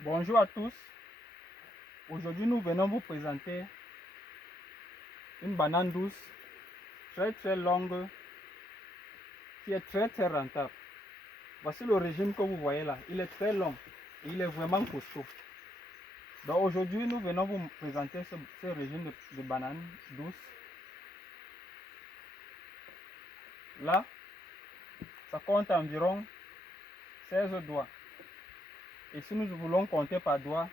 Bonjour à tous. Aujourd'hui, nous venons vous présenter une banane douce, très longue, qui est très rentable. Voici le régime que vous voyez là. Il est très long et il est vraiment costaud. Donc aujourd'hui, nous venons vous présenter ce régime de banane douce. Là, ça compte environ 16 doigts. Et si nous voulons compter par doigt,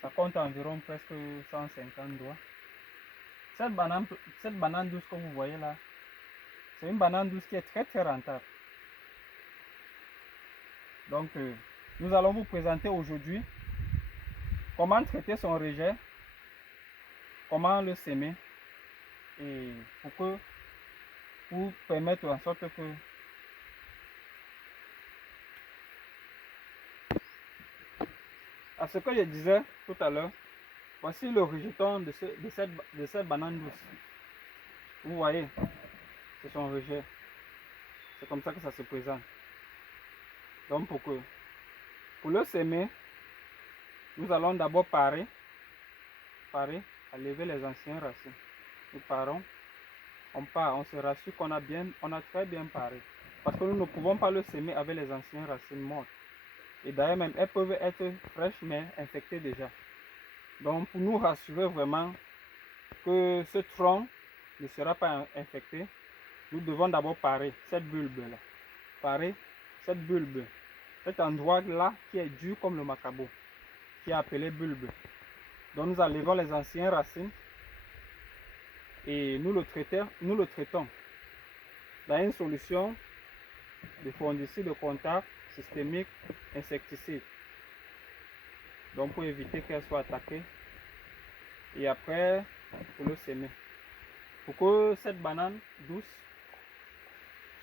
ça compte environ presque 150 doigts. Cette banane douce que vous voyez là, c'est une banane douce qui est très rentable. Donc, nous allons vous présenter aujourd'hui comment traiter son rejet, comment le semer et pour permettre en sorte que à ce que je disais tout à l'heure, voici le rejeton de cette banane douce. Vous voyez, c'est son rejet. C'est comme ça que ça se présente. Donc pour le semer, nous allons d'abord parer, à lever les anciennes racines. Nous parons, on part, on se rassure qu'on a très bien paré. Parce que nous ne pouvons pas le semer avec les anciennes racines mortes. Et d'ailleurs même, elles peuvent être fraîches mais infectées déjà. Donc pour nous rassurer vraiment que ce tronc ne sera pas infecté, nous devons d'abord parer cette bulbe là. Parer cette bulbe. Cet endroit là qui est dur comme le macabo, qui est appelé bulbe. Donc nous enlevons les anciennes racines et nous le traitons dans une solution de fongicide de contact systémique insecticide. Donc pour éviter qu'elle soit attaquée. Et après, pour le semer. Pour que cette banane douce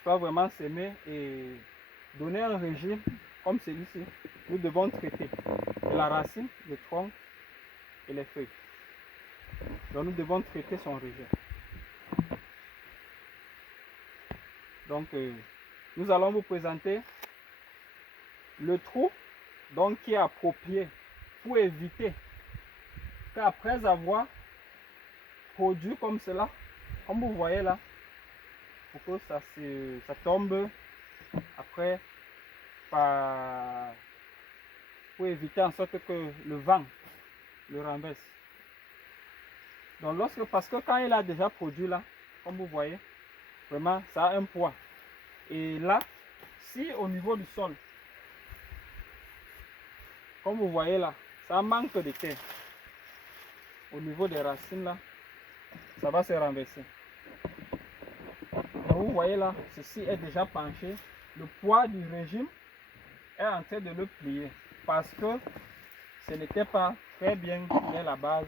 soit vraiment semée et donner un régime comme celui-ci, nous devons traiter la racine, le tronc et les feuilles. Donc nous devons traiter son rejet. Donc nous allons vous présenter le trou donc, qui est approprié pour éviter qu'après avoir produit comme cela, comme vous voyez là, pour que ça tombe après pour éviter en sorte que le vent le renverse. Donc parce que quand il a déjà produit là, comme vous voyez, vraiment ça a un poids. Et là, si au niveau du sol, comme vous voyez là, ça manque de terre, au niveau des racines là, ça va se renverser. Donc vous voyez là, ceci est déjà penché. Le poids du régime est en train de le plier parce que ce n'était pas très bien dès la base.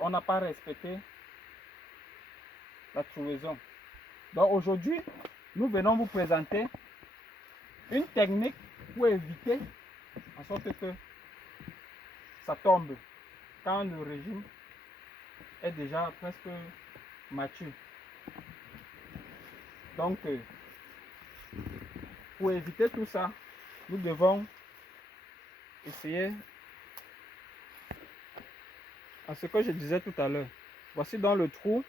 On n'a pas respecté la trouvaison. Donc aujourd'hui, nous venons vous présenter une technique pour éviter en sorte que ça tombe quand le régime est déjà presque mature. Donc pour éviter tout ça, nous devons essayer à ce que je disais tout à l'heure. Voici dans le trou,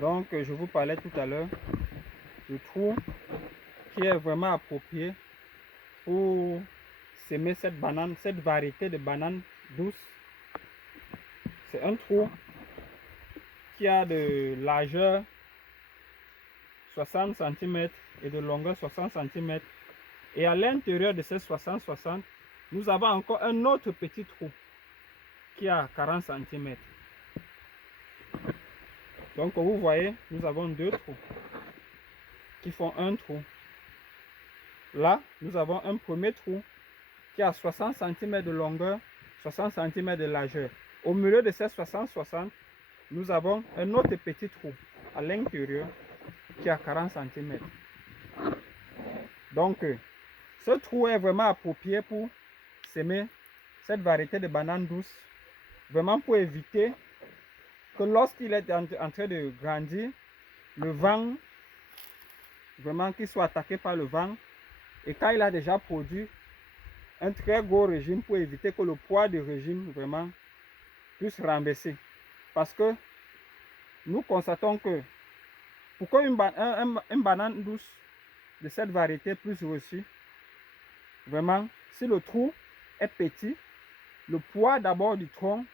donc je vous parlais tout à l'heure, le trou qui est vraiment approprié pour semer cette variété de banane douce. C'est un trou qui a de largeur 60 cm et de longueur 60 cm. Et à l'intérieur de ces 60, nous avons encore un autre petit trou qui a 40 cm. Donc vous voyez, nous avons deux trous qui font un trou. Là, nous avons un premier trou qui a 60 cm de longueur, 60 cm de largeur. Au milieu de ces 60, nous avons un autre petit trou à l'intérieur qui a 40 cm. Donc, ce trou est vraiment approprié pour semer cette variété de bananes douces, vraiment pour éviter que lorsqu'il est en train de grandir, le vent, vraiment qu'il soit attaqué par le vent, et quand il a déjà produit, un très gros régime pour éviter que le poids du régime vraiment puisse renverser. Parce que nous constatons que pour qu'une banane douce de cette variété plus reçue, vraiment, si le trou est petit, le poids d'abord du tronc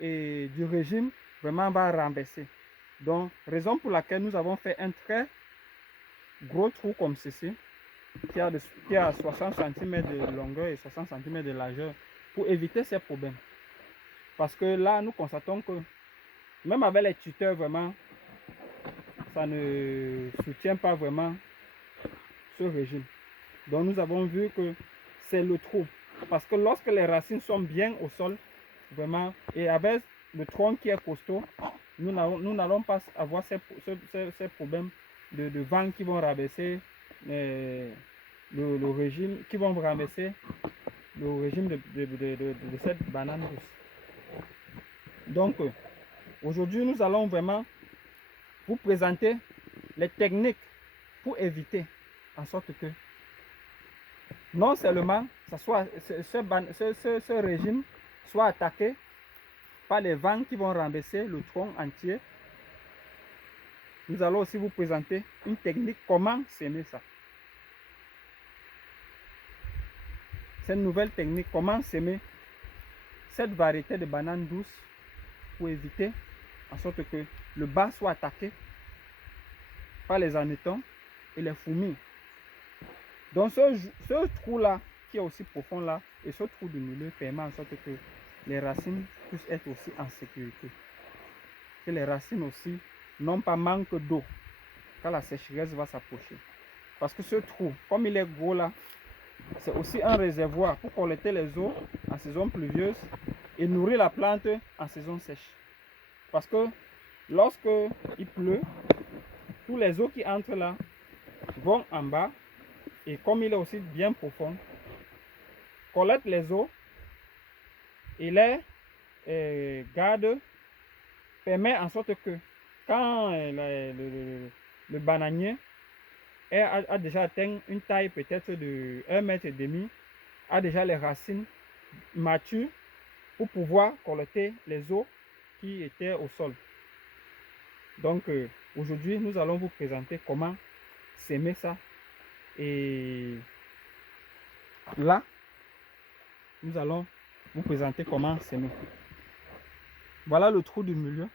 et du régime vraiment va renverser. Donc, raison pour laquelle nous avons fait un très gros trou comme ceci, qui a 60 cm de longueur et 60 cm de largeur, pour éviter ces problèmes. Parce que là, nous constatons que même avec les tuteurs, vraiment, ça ne soutient pas vraiment ce régime. Donc, nous avons vu que c'est le trou. Parce que lorsque les racines sont bien au sol, vraiment, et avec le tronc qui est costaud, nous n'allons pas avoir ces problèmes de vent qui vont rabaisser le régime, qui vont rabaisser le régime de cette banane douce. Donc, aujourd'hui, nous allons vraiment vous présenter les techniques pour éviter en sorte que non seulement ce régime soit attaqué par les vents qui vont renverser le tronc entier. Nous allons aussi vous présenter une technique comment s'aimer ça. Cette nouvelle technique, comment s'aimer cette variété de bananes douces pour éviter en sorte que le bas soit attaqué par les anétons et les fourmis. Donc ce trou-là, qui est aussi profond là, et ce trou du milieu permet en sorte que les racines puissent être aussi en sécurité. Que les racines aussi n'ont pas manque d'eau quand la sécheresse va s'approcher. Parce que ce trou, comme il est gros là, c'est aussi un réservoir pour collecter les eaux en saison pluvieuse et nourrir la plante en saison sèche. Parce que lorsque il pleut, tous les eaux qui entrent là vont en bas et comme il est aussi bien profond, collecte les eaux et les garde, permet en sorte que quand le bananier a déjà atteint une taille peut-être de 1,5 m, a déjà les racines matures pour pouvoir collecter les eaux qui étaient au sol. Donc aujourd'hui, nous allons vous présenter comment s'aimer ça. Et là, nous allons vous présenter comment s'aimer. Voilà le trou du milieu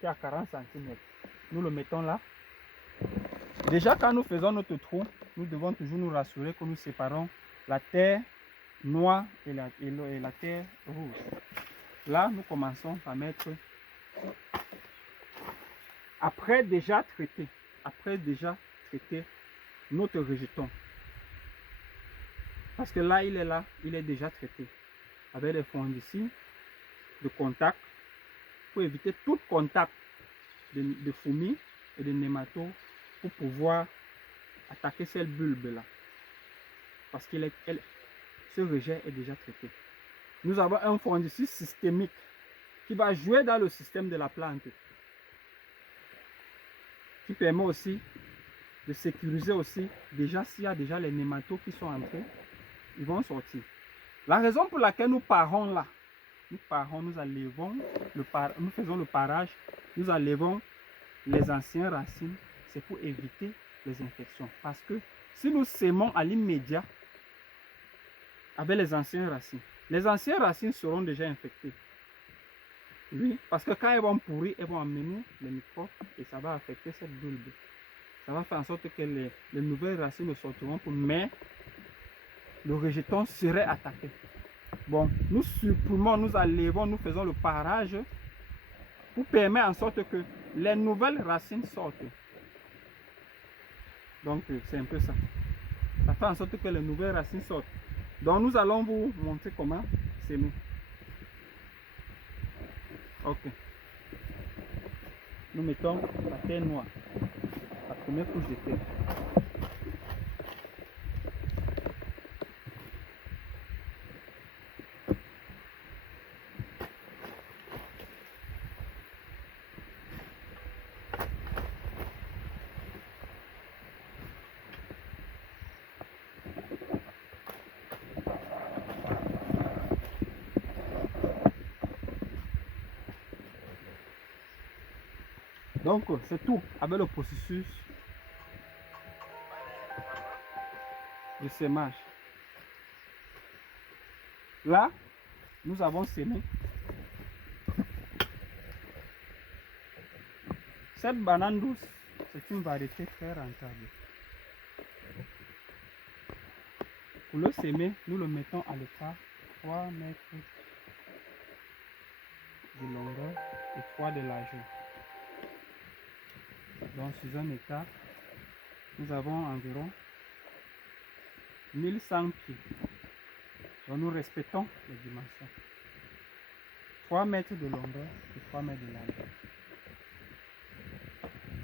qui est à 40 cm. Nous le mettons là. Déjà, quand nous faisons notre trou, nous devons toujours nous rassurer que nous séparons la terre noire et la terre rouge. Là, nous commençons par mettre, après déjà traiter notre rejeton. Parce que là, il est déjà traité avec des fongicides de contact pour éviter tout contact de fourmis et de nématodes pour pouvoir attaquer cette bulbe là. Parce que ce rejet est déjà traité. Nous avons un fongicide systémique qui va jouer dans le système de la plante, qui permet aussi de sécuriser aussi, déjà s'il y a déjà les nématodes qui sont entrés, ils vont sortir. La raison pour laquelle nous parons là, nous faisons le parage, nous enlevons les anciennes racines, c'est pour éviter les infections. Parce que si nous sémons à l'immédiat avec les anciennes racines seront déjà infectées. Oui, parce que quand elles vont pourrir, elles vont amener les microbes et ça va affecter cette bulbe. Ça va faire en sorte que les nouvelles racines ne sortiront pas, mais le rejeton serait attaqué. Bon, nous supprimons, nous enlevons, nous faisons le parage pour permettre en sorte que les nouvelles racines sortent. Donc, c'est un peu ça. Ça fait en sorte que les nouvelles racines sortent. Donc, nous allons vous montrer comment s'aimer. Ok. Nous mettons la terre noire, la première couche de terre. Donc, c'est tout avec le processus de sémage. Là, nous avons sémé. Cette banane douce, c'est une variété très rentable. Pour le sémer, nous le mettons à l'écart 3 mètres de longueur et 3 de largeur. Donc sur un hectare, nous avons environ 1100 pieds. Donc nous respectons les dimensions. 3 mètres de longueur et 3 mètres de largeur.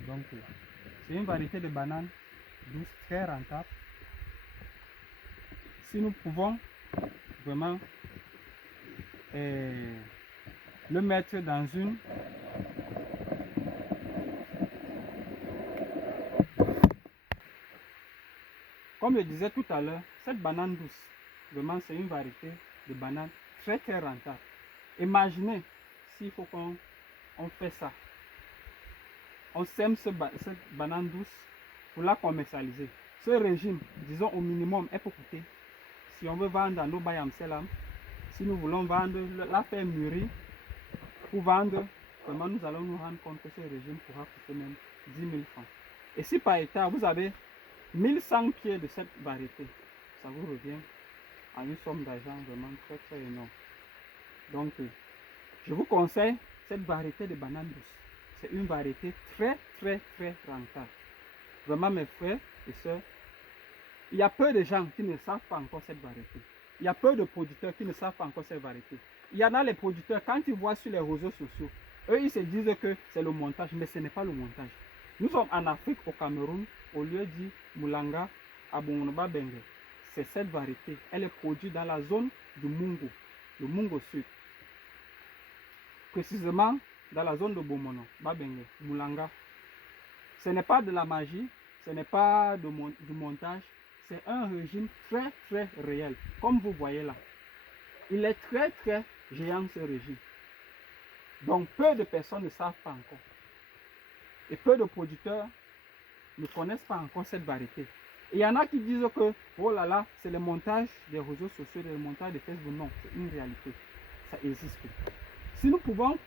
Donc c'est une variété de banane douce très rentable. Si nous pouvons vraiment le mettre dans une comme je disais tout à l'heure, cette banane douce, vraiment c'est une variété de banane très très rentable. Imaginez s'il faut qu'on fait ça. On sème cette banane douce pour la commercialiser. Ce régime, disons au minimum, elle peut coûter. Si on veut vendre à nos bayamselam, si nous voulons vendre, la faire mûrir, pour vendre, vraiment nous allons nous rendre compte que ce régime pourra coûter même 10 000 francs. Et si par hectare, vous avez 1100 pieds de cette variété, ça vous revient à une somme d'argent vraiment très très énorme. Donc, je vous conseille cette variété de banane douce. C'est une variété très très très rentable. Vraiment mes frères et sœurs, il y a peu de gens qui ne savent pas encore cette variété. Il y a peu de producteurs qui ne savent pas encore cette variété. Il y en a les producteurs, quand ils voient sur les réseaux sociaux, eux ils se disent que c'est le montage, mais ce n'est pas le montage. Nous sommes en Afrique, au Cameroun, au lieu dit Moulanga, à Bongonoba Bengue. C'est cette variété. Elle est produite dans la zone du Mungo, le Mungo Sud. Précisément dans la zone de Bomono, Babengue, Moulanga. Ce n'est pas de la magie, ce n'est pas du montage, c'est un régime très très réel. Comme vous voyez là, il est très très géant ce régime. Donc peu de personnes ne savent pas encore. Et peu de producteurs ne connaissent pas encore cette variété. Il y en a qui disent que, oh là là, c'est le montage des réseaux sociaux, le montage de Facebook. Non, c'est une réalité. Ça existe. Si nous pouvons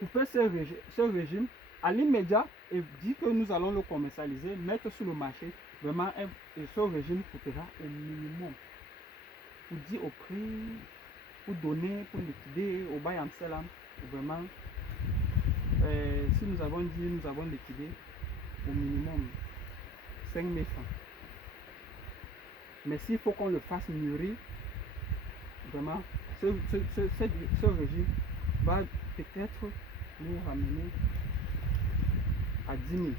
couper ce régime à l'immédiat et dire que nous allons le commercialiser, mettre sur le marché, vraiment, ce régime coûtera au minimum. Pour dire au prix, pour donner, pour liquider au Bayam Selam, vraiment, si nous avons dit, nous avons liquidé au minimum 5 000 francs. Mais s'il faut qu'on le fasse mûrir, vraiment, ce régime va peut-être nous ramener à 10 000.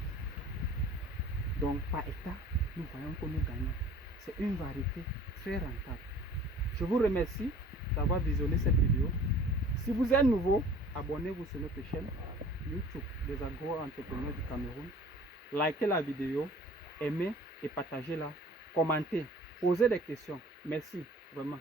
Donc par hectare, nous voyons que nous gagnons. C'est une variété très rentable. Je vous remercie d'avoir visionné cette vidéo. Si vous êtes nouveau, abonnez-vous sur notre chaîne YouTube des agro-entrepreneurs du Cameroun. Likez la vidéo, aimez et partagez-la. Commentez, posez des questions. Merci vraiment.